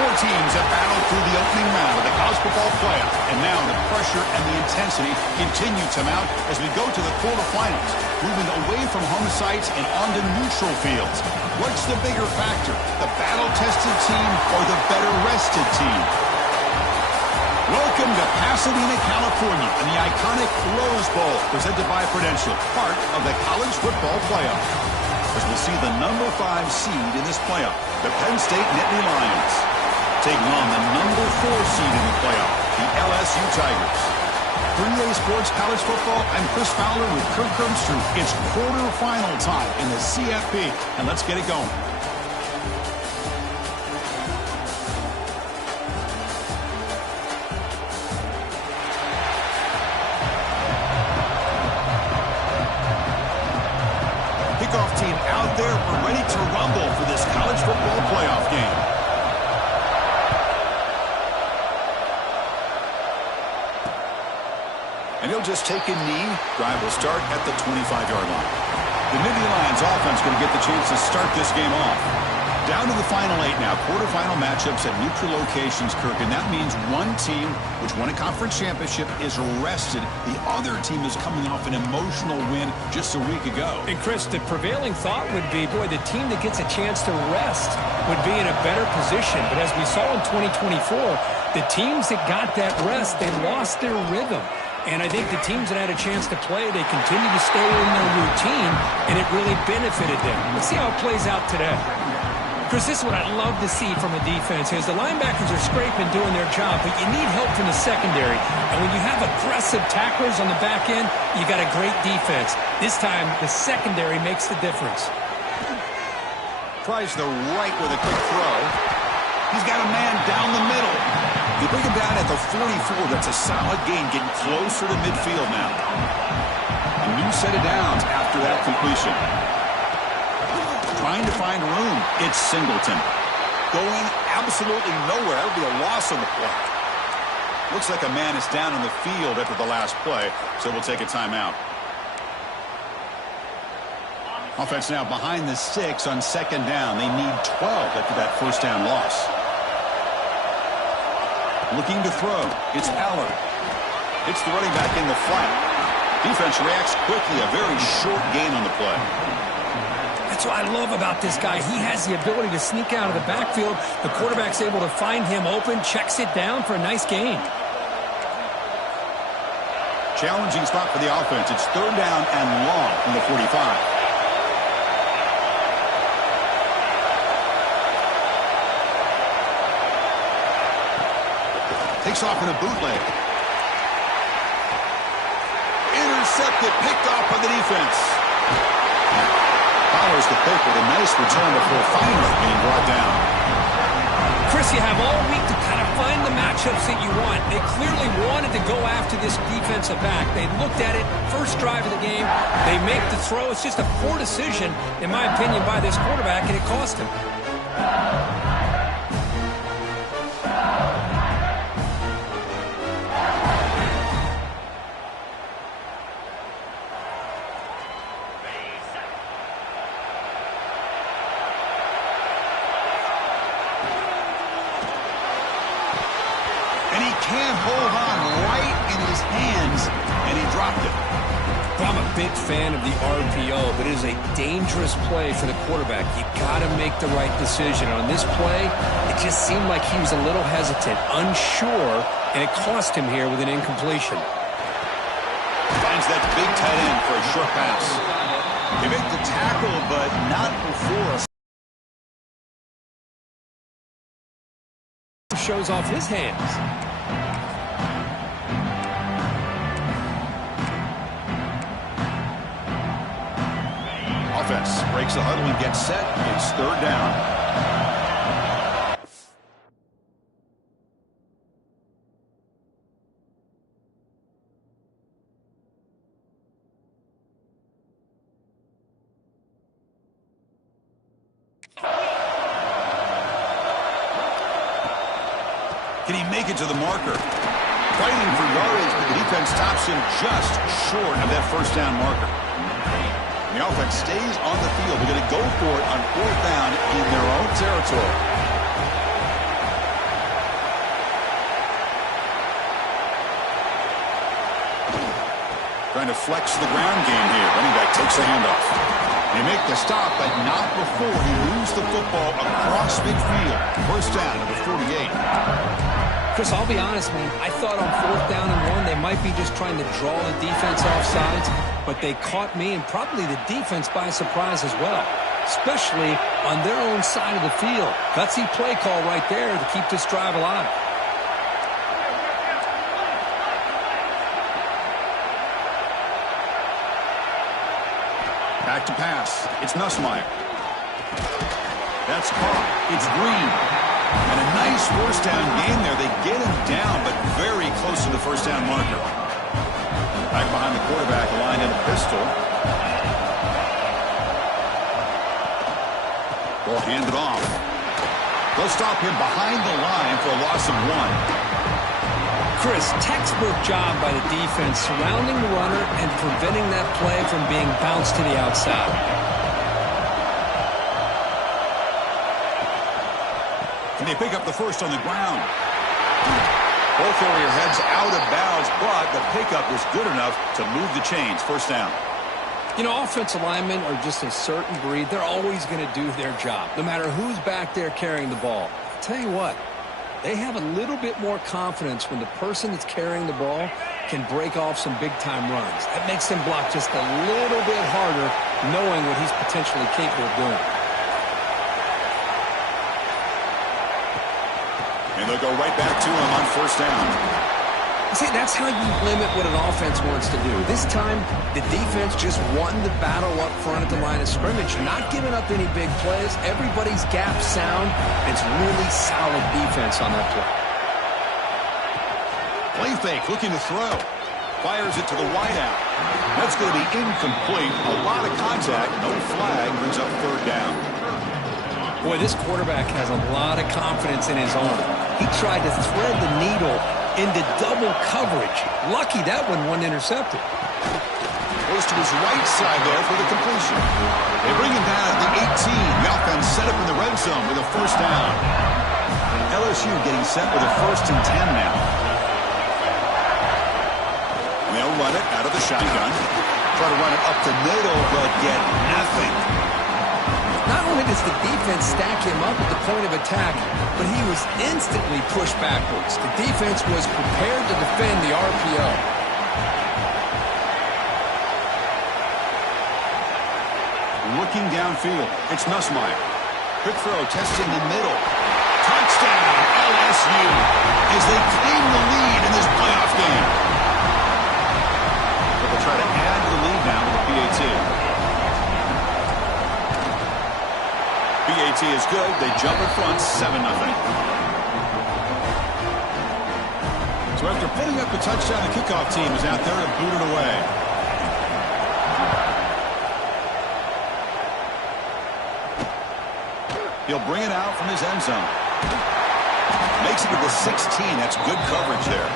Four teams have battled through the opening round of the college football playoff, and now the pressure and the intensity continue to mount as we go to the quarterfinals, moving away from home sites and onto neutral fields. What's the bigger factor, the battle-tested team or the better-rested team? Welcome to Pasadena, California, and the iconic Rose Bowl, presented by Prudential, part of the college football playoff. As we'll see the number 5 seed in this playoff, the Penn State Nittany Lions, taking on the number 4 seed in the playoff, the LSU Tigers. 3A Sports College Football, I'm Chris Fowler with Kirk Herbstreit. It's quarterfinal time in the CFP, and let's get it going. Kickoff team out there, we're ready to rumble for this college football playoff game. And he'll just take a knee. Drive will start at the 25-yard line. The Nittany Lions offense going to get the chance to start this game off. Down to the final 8 now. Quarterfinal matchups at neutral locations, Kirk. And that means one team, which won a conference championship, is rested. The other team is coming off an emotional win just a week ago. And, Chris, the prevailing thought would be, boy, the team that gets a chance to rest would be in a better position. But as we saw in 2024, the teams that got that rest, they lost their rhythm. And I think the teams that had a chance to play, they continue to stay in their routine, and it really benefited them. Let's see how it plays out today. Chris, this is what I'd love to see from a defense is the linebackers are scraping, doing their job, but you need help from the secondary. And when you have aggressive tacklers on the back end, you got a great defense. This time, the secondary makes the difference. Tries the right with a quick throw. He's got a man down the middle. You bring him down at the 44. That's a solid gain, getting closer to midfield now. A new set of downs after that completion. Trying to find room. It's Singleton. Going absolutely nowhere. That'll be a loss on the play. Looks like a man is down on the field after the last play, so we'll take a timeout. Offense now behind the 6 on second down. They need 12 after that first down loss. Looking to throw. It's Aller. It's the running back in the flat. Defense reacts quickly. A very short gain on the play. That's what I love about this guy. He has the ability to sneak out of the backfield. The quarterback's able to find him open, checks it down for a nice gain. Challenging spot for the offense. It's third down and long from the 45. Takes off in a bootleg. Intercepted, picked off by the defense. Follows the pick with a nice return before finally being brought down. Chris, you have all week to kind of find the matchups that you want. They clearly wanted to go after this defensive back. They looked at it, first drive of the game. They make the throw. It's just a poor decision, in my opinion, by this quarterback, and it cost him. Can't hold on right in his hands, and he dropped it. I'm a big fan of the RPO, but it is a dangerous play for the quarterback. You got to make the right decision. On this play, it just seemed like he was a little hesitant, unsure, and it cost him here with an incompletion. Finds that big tight end for a short pass. He made the tackle, but not before. Shows off his hands. Offense breaks the huddle and gets set. It's third down. Can he make it to the marker? Fighting for yardage, but the defense stops him just short of that first down marker. The offense stays on the field. They're going to go for it on fourth down in their own territory. Trying to flex the ground game here. Running back takes the handoff. They make the stop, but not before he moves the football across midfield. First down at the 48. Chris, I'll be honest, man. I thought on 4th down and 1, they might be just trying to draw the defense off sides, but they caught me and probably the defense by surprise as well, especially on their own side of the field. Gutsy play call right there to keep this drive alive. Back to pass. It's Nussmeier. That's caught. It's Green. And a nice first down gain there. They get him down, but very close to the first down marker. Back behind the quarterback, lined in a pistol. Ball handed off. They'll stop him behind the line for a loss of 1. Chris, textbook job by the defense surrounding the runner and preventing that play from being bounced to the outside. Can they pick up the first on the ground? Ball carrier heads out of bounds, but the pickup was good enough to move the chains. First down. You know, offensive linemen are just a certain breed. They're always going to do their job, no matter who's back there carrying the ball. I'll tell you what. They have a little bit more confidence when the person that's carrying the ball can break off some big-time runs. That makes them block just a little bit harder, knowing what he's potentially capable of doing. And they'll go right back to him on first down. See, that's how you limit what an offense wants to do. This time, the defense just won the battle up front at the line of scrimmage, not giving up any big plays. Everybody's gap sound. It's really solid defense on that play. Play fake, looking to throw. Fires it to the wideout. That's going to be incomplete. A lot of contact, no flag, brings up third down. Boy, this quarterback has a lot of confidence in his arm. He tried to thread the needle into double coverage. Lucky that one wasn't intercepted. Goes to his right side there for the completion. They bring him down at the 18. The offense set up in the red zone with a first down. LSU getting set with a 1st and 10 now. And they'll run it out of the shotgun. Try to run it up the middle, but get nothing. Not only does the defense stack him up at the point of attack, but he was instantly pushed backwards. The defense was prepared to defend the RPO. Looking downfield, it's Nussmeier. Quick throw, testing the middle. Touchdown, LSU, as they claim the lead in this playoff game. But they'll try to add to the lead now with the PAT. PAT is good. They jump in front, 7-0. So after putting up the touchdown, the kickoff team is out there to boot it away. He'll bring it out from his end zone. Makes it to the 16. That's good coverage there.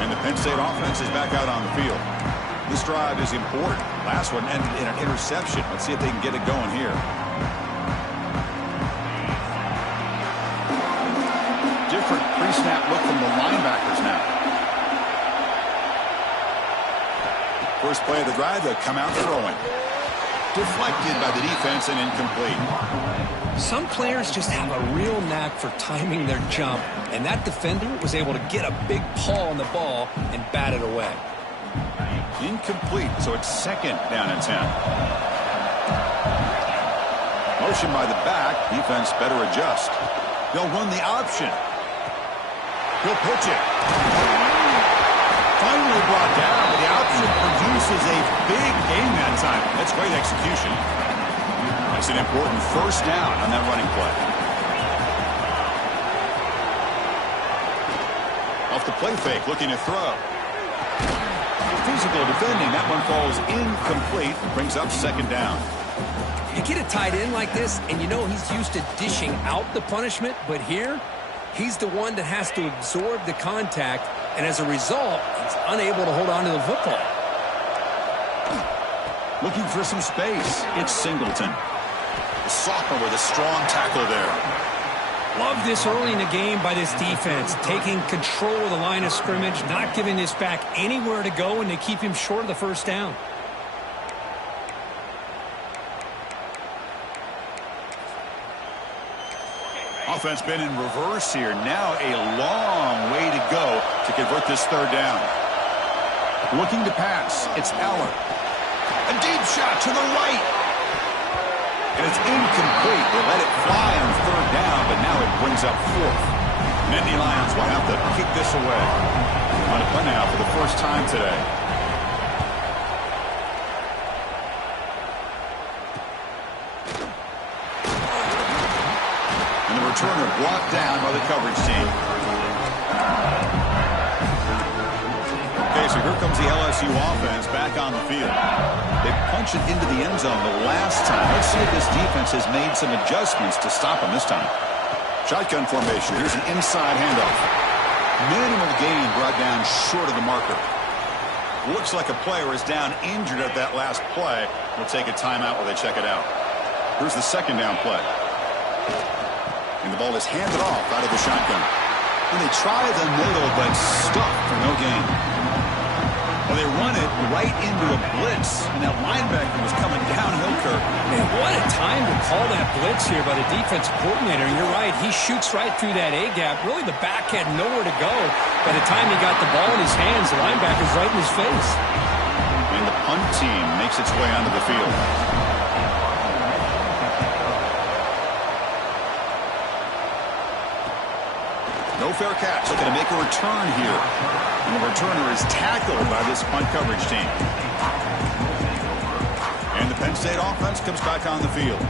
And the Penn State offense is back out on the field. This drive is important. Last one ended in an interception. Let's see if they can get it going here. Different pre-snap look from the linebackers now. First play of the drive, they'll come out throwing. Deflected by the defense and incomplete. Some players just have a real knack for timing their jump, and that defender was able to get a big paw on the ball and bat it away. Incomplete, so it's 2nd down and 10. Motion by the back. Defense better adjust. They'll run the option. He'll pitch it. Finally brought down, but the option produces a big gain that time. That's great execution. That's an important first down on that running play. Off the play fake, looking to throw. Physical defending. That one falls incomplete. Brings up 2nd down. You get a tight end like this, and you know he's used to dishing out the punishment, but here, he's the one that has to absorb the contact, and as a result, he's unable to hold on to the football. Looking for some space. It's Singleton. The sophomore with a strong tackle there. Love this early in the game by this defense, taking control of the line of scrimmage, not giving this back anywhere to go, and they keep him short of the first down. Offense been in reverse here. Now a long way to go to convert this third down. Looking to pass. It's Eller. A deep shot to the right. And it's incomplete. They let it fly on third down, but now it brings up fourth. Nittany Lions will have to kick this away. On a punt now for the first time today. And the returner blocked down by the coverage team. Okay, so here comes the LSU offense back on the field. They punch it into the end zone the last time. Let's see if this defense has made some adjustments to stop them this time. Shotgun formation. Here's an inside handoff. Minimal gain brought down short of the marker. Looks like a player is down injured at that last play. We'll take a timeout while they check it out. Here's the second down play. And the ball is handed off out of the shotgun. And they try the middle, but stuck for no gain. Well, they run it right into a blitz, and that linebacker was coming downhill, Kirk. Man, what a time to call that blitz here by the defensive coordinator. You're right. He shoots right through that A-gap. Really, the back had nowhere to go. By the time he got the ball in his hands, the linebacker's right in his face. And the punt team makes its way onto the field. No fair catch. Looking to make a return here. And the returner is tackled by this punt coverage team. And the Penn State offense comes back on the field.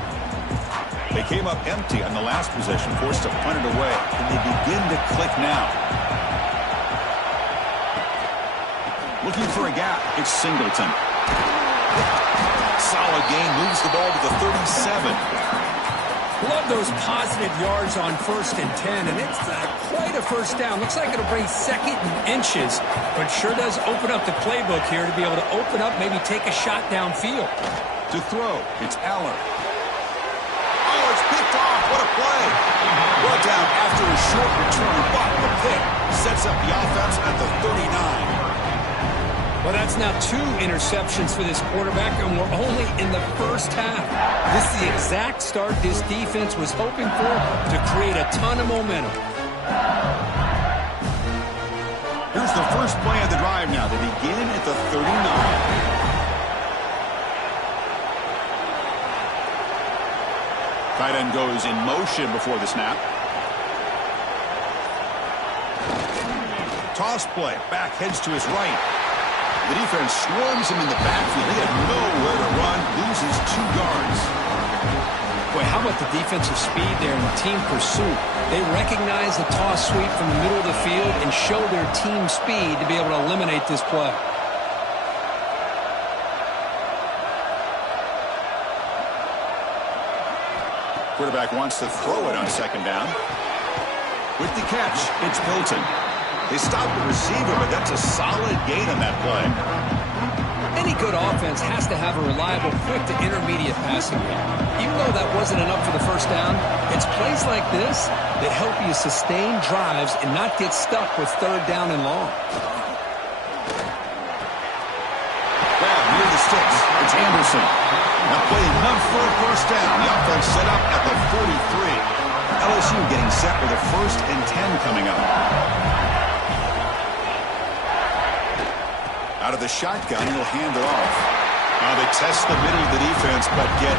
They came up empty on the last possession, forced to punt it away. And they begin to click now. Looking for a gap. It's Singleton. Solid gain. Moves the ball to the 37. Love those positive yards on 1st and 10, and it's quite a first down. Looks like it'll bring second and inches, but sure does open up the playbook here to be able to open up, maybe take a shot downfield. To throw, it's Aller. Oh, it's picked off. What a play. Brought down after a short return, but the pick sets up the offense at the 39. Well, that's now 2 interceptions for this quarterback, and we're only in the first half. This is the exact start this defense was hoping for to create a ton of momentum. Here's the first play of the drive now. They begin at the 39. Tight end goes in motion before the snap. Toss play. Back heads to his right. The defense swarms him in the backfield. He had nowhere to run. Loses 2 yards. Boy, how about the defensive speed there and the team pursuit? They recognize the toss sweep from the middle of the field and show their team speed to be able to eliminate this play. Quarterback wants to throw it on second down. With the catch, it's Milton. They stopped the receiver, but that's a solid gain on that play. Any good offense has to have a reliable, quick to intermediate passing game. Even though that wasn't enough for the first down, it's plays like this that help you sustain drives and not get stuck with third down and long. Grab near the sticks. It's Anderson. Now playing enough for a first down. The offense set up at the 43. LSU getting set with a 1st and 10 coming up. Out of the shotgun, he'll hand it off. Now they test the middle of the defense, but get